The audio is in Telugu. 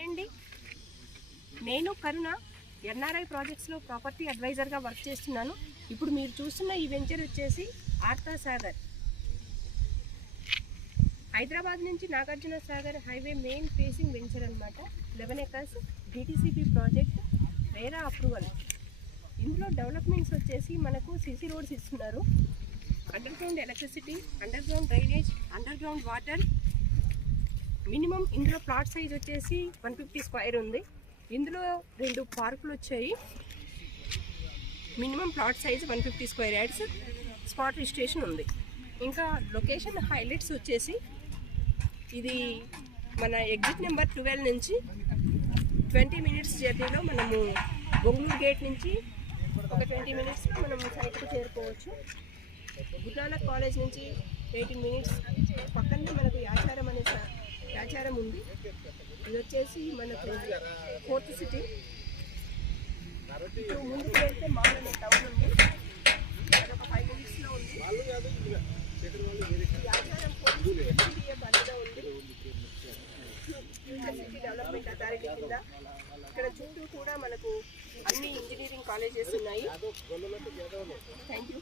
హాయ్ అండి, నేను కరుణ ఎన్ఆర్ఐ ప్రాజెక్ట్స్లో ప్రాపర్టీ అడ్వైజర్గా వర్క్ చేస్తున్నాను. ఇప్పుడు మీరు చూస్తున్న ఈ వెంచర్ వచ్చేసి ఆర్తా సాగర్, హైదరాబాద్ నుంచి Nagarjuna Sagar highway main facing venture అనమాట. 11 acres DTCP project, RERA approval. ఇందులో డెవలప్మెంట్స్ వచ్చేసి మనకు సిసి రోడ్స్ ఇస్తున్నారు, under ground electricity, under ground drainage, under ground water. Minimum ఇందులో ప్లాట్ సైజ్ వచ్చేసి 150 స్క్వేర్ ఉంది. ఇందులో 2 పార్కులు వచ్చాయి. Minimum plot size 150 square yards, spot registration ఉంది. ఇంకా లొకేషన్ హైలైట్స్ వచ్చేసి ఇది మన ఎగ్జిట్ నెంబర్ 12 నుంచి 20 minutes జర్నీలో మనము బొంగళూరు గేట్ నుంచి ఒక 20 minutes మనం సైట్కి చేరుకోవచ్చు. గురునానక్ కాలేజ్ నుంచి 18 minutes. పక్కనే మనకు యాచారం ఉంది. ఇది వచ్చేసి మనకు 4th సిటీ. ఇప్పుడు ముందుకు వెళ్తే మాల్ అనే టౌన్ ఉంది, అదొక 5 minutesలో ఉంది. యాచారం బండిలో ఉంది, ఫ్యూచర్ సిటీ డెవలప్మెంట్ అథారిటీ కింద. ఇక్కడ చుట్టూ కూడా మనకు అన్ని ఇంజనీరింగ్ కాలేజెస్ ఉన్నాయి. Thank you.